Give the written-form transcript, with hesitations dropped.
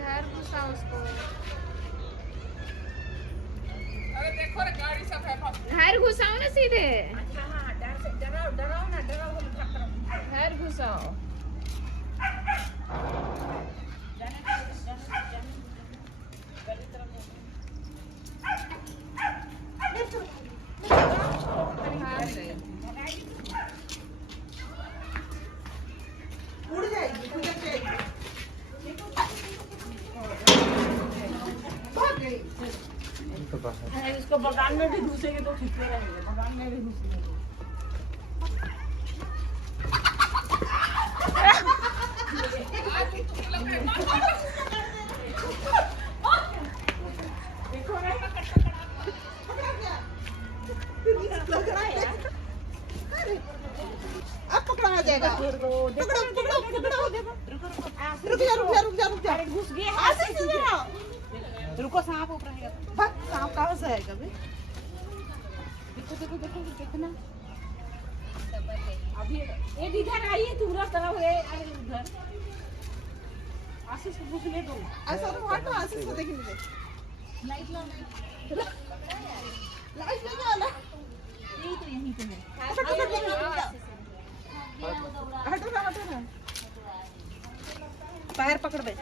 इधर घुसा उसको। अरे देखो रे गाड़ी सब है। घर घुसाओ ना सीधे। अच्छा हाँ, डराओ ना, डराओ बोले खतरा। घर घुसाओ। उड़ जाएगी, गुजर जाएगी। भाग गई। इसको बगान में भी घुसेंगे तो ठीक रहेंगे, बगान में भी घुसेंगे। अब पकड़ा जाएगा। पकड़ो पकड़ो पकड़ो। रुक जा। घुस गया। रुको, सांप ऊपर है। भाग, सांप कहाँ से आएगा बे? देखो देखना। अभी एक इधर आइए, दूसरा तरफ है। अरे उधर आशीष को पूछने दो। ऐसा तो हटो, आशीष को देखने दो। लाइट लो, लाइट लगा ना। यही तो यहीं पे है। हटो ना। पैर पकड़ बे।